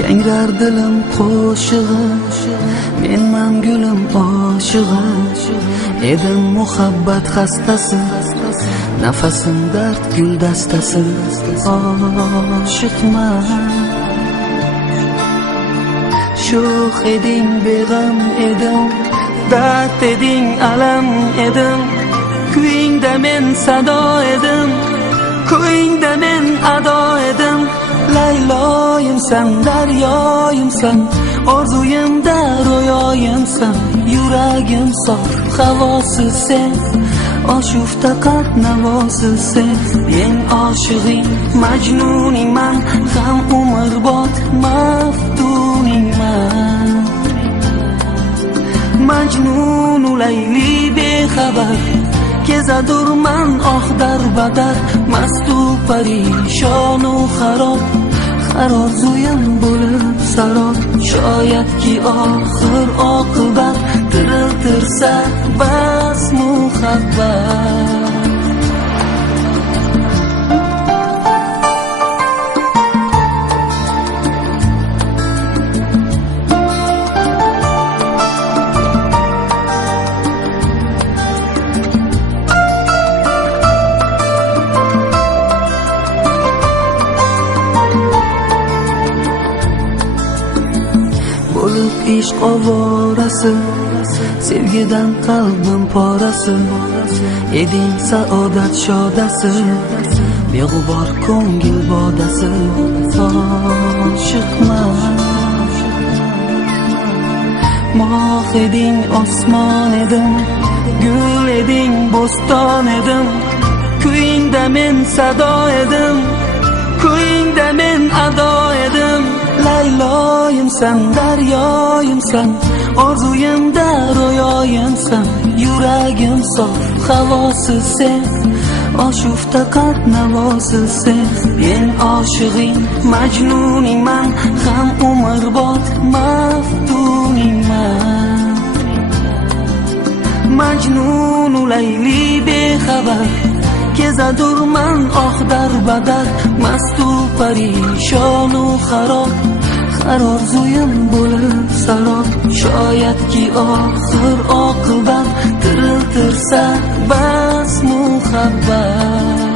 Yangrar dilim qo'shig'i, menman gulim oshig'i. Edim muhabbat xastasi, nafasim dard guldastasi. Oshiqman, sho'x eding beg'am edim, dard eding alam edim. Kuyingda men sado edim, ko'yingda men ado edim. Layloyimsan, daryoyimsan, orzuyimda ro'yoyimsan. Yuragim sof, havosi sen, oshufta qalb navosi sen. Men oshig'ing, majnuningman, ham umrbod maftuningman. Majnunu Layli bexabar, kezadurman oh darbadar. Mastu parishonu xarob, har orzuyim bo'lib sarob. Shoyatki oxir oqibat, tiriltirsa bas muhabbat. Bo'lib ishq ovorasi, sevgidan qalbim porasi. Eding saodat shodasi, beg'ubor ko'ngil bodasi. Oshiqman, moh eding osmon edim, gul eding bo'ston edim. Kuyingda men sado edim, ko'yingda men ado edim. Layloyimsan, daryoyimsan, orzuyimda ro'yoyimsan. Yuragim sof, havosi sen, oshufta qalb navosi sen. Men oshig'ing, majnuningman, ham umrbod maftuningman. Majnunu Layli bexabar, kezadurman oh darbadar. Mastu parishonu xarob, har orzuyim bo'lib sarob. Shoyatki oxir oqibat, tiriltirsa bas muhabbat.